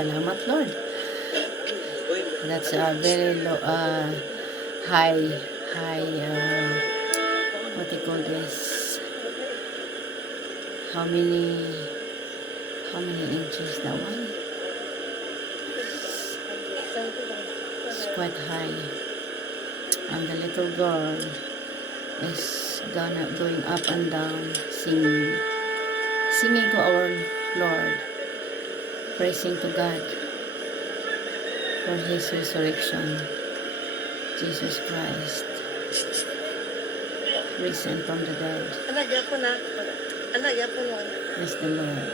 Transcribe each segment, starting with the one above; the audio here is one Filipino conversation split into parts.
Salamat, Lord. That's a very low, high, what do you call this? How many inches that one? It's quite high. And the little girl is going up and down, singing to our Lord, praising to God for His resurrection. Jesus Christ, risen from the dead. Praise the Lord.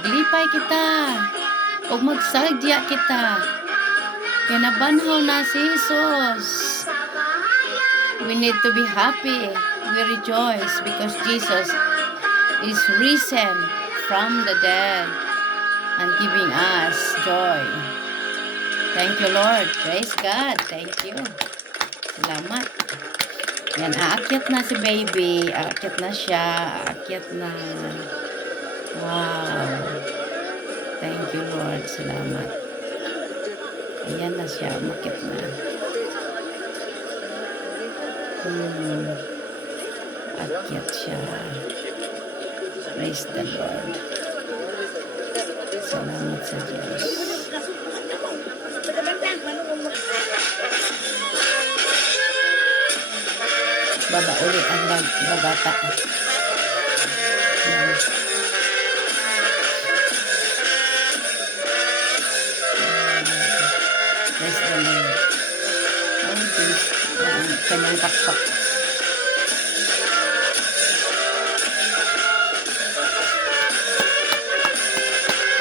maglipay kita ug magsagya kita. Kaya nabanhaw na si Jesus. We need to be happy. We rejoice because Jesus is risen from the dead and giving us joy. Thank you, Lord. Praise God. Thank you. Salamat. Yan, aakyat na si baby. Aakyat na siya. Aakyat na. Wow. Thank you, Lord. Salamat. Ayan na siya. Umakyat na. Aakyat siya. Praise the Lord. Salamat sa Diyos. Baba ulit ang babata. Yan. Praise the Lord. Oh, please. Kanyang pakpak.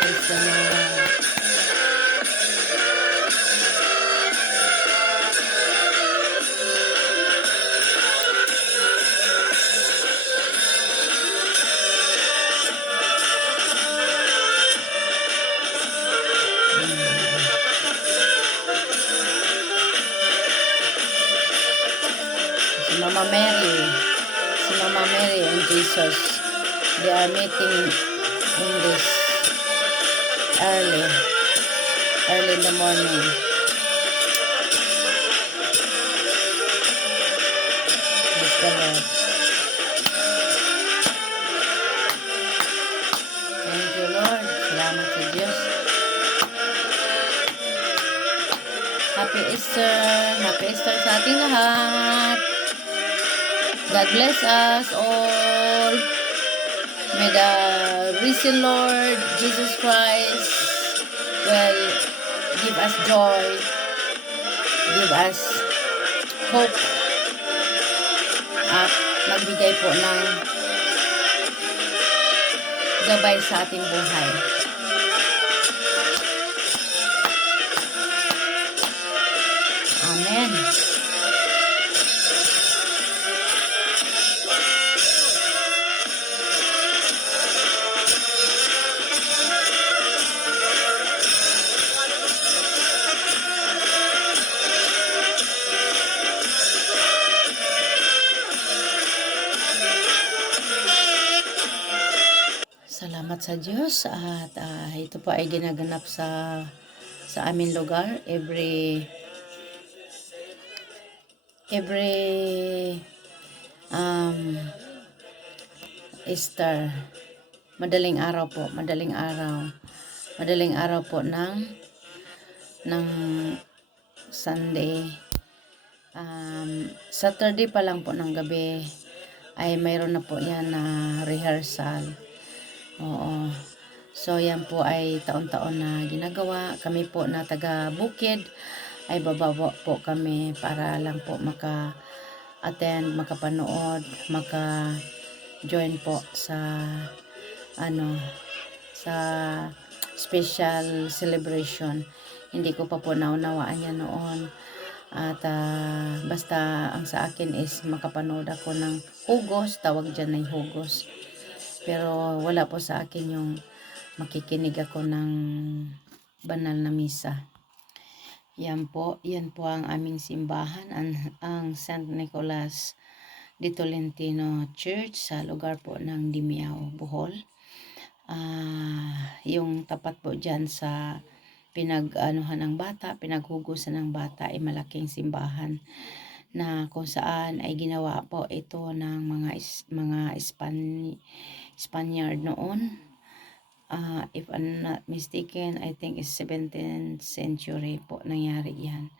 Praise the Lord. Mama Mary and Jesus, they are meeting in this early in the morning. Praise the Lord. Thank you, Lord. Salamat sa Diyos. Happy Easter. Happy Easter sa ating lahat. God bless us all. May the risen Lord Jesus Christ will give us joy, give us hope, at magbigay po ng gabay sa ating buhay. Amen. Salamat sa Diyos at ito po ay ginaganap sa aming lugar every Easter. Madaling araw po ng Sunday. Saturday pa lang po ng gabi ay mayroon na po yan na rehearsal. Oo. So, yan po ay taon-taon na ginagawa. Kami po na taga Bukid ay bababa po kami para lang po maka-attend, makapanood, maka-join po sa sa special celebration. Hindi ko pa po naunawaan yan noon. At basta ang sa akin is makapanood ako ng hugos, tawag dyan ay hugos. Pero wala po sa akin yung makikinig ako ng banal na misa. Yan po ang aming simbahan, ang St. Nicholas de Tolentino Church sa lugar po ng Dimiao, Bohol. Yung tapat po dyan sa pinaghugusan ng bata ay malaking simbahan na kung saan ay ginawa po ito ng mga Spaniard noon. If I'm not mistaken, I think it's 17th century po nangyari yan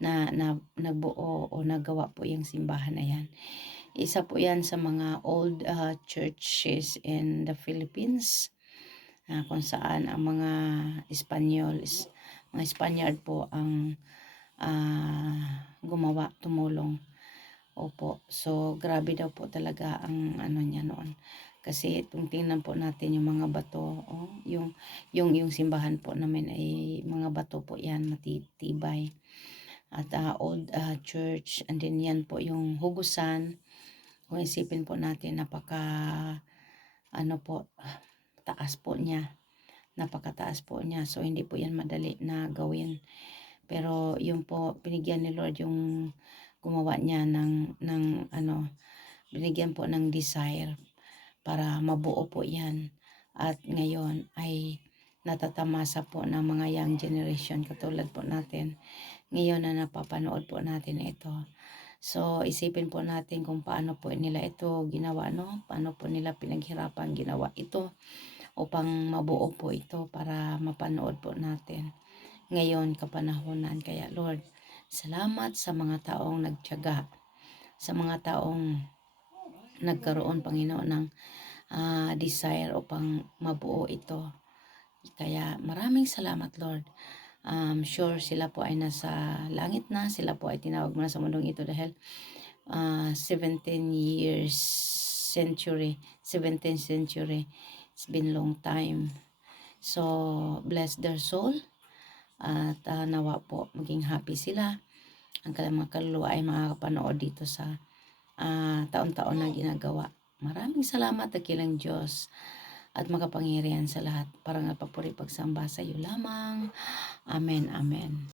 na nabuo o nagawa po yung simbahan na yan. Isa po yan sa mga old churches in the Philippines, kung saan ang mga Spaniard po ang tumulong. Opo. So, grabe daw po talaga ang niya noon. Kasi kung tingnan po natin yung mga bato, oh, yung simbahan po namin ay mga bato po yan, matitibay. At old church, and then yan po yung hugusan. Kung isipin po natin, ano po, taas po niya. Napakataas po niya. So, hindi po yan madali na gawin. Pero, yun po, binigyan ni Lord yung gumawa niya binigyan po ng desire para mabuo po yan. At ngayon ay natatamasa po ng mga young generation katulad po natin. Ngayon na napapanood po natin ito. So, isipin po natin kung paano po nila ito ginawa, no? Paano po nila pinaghirapan ginawa ito upang mabuo po ito para mapanood po natin ngayon kapanahunan. Kaya Lord, salamat sa mga taong nagtiyaga, sa mga taong nagkaroon, Panginoon, ng desire upang mabuo ito. Kaya maraming salamat, Lord. Sure sila po ay nasa langit na, sila po ay tinawag mo na sa mundong ito dahil 17 years, 17th century. It's been long time. So, bless their soul. At nawa po, maging happy sila. Ang mga kaluluwa ay makakapanood dito sa taon-taon na ginagawa. Maraming salamat, dakilang Diyos at makapangyarihan sa lahat. Parang papuri pagsamba sa iyo lamang. Amen, amen.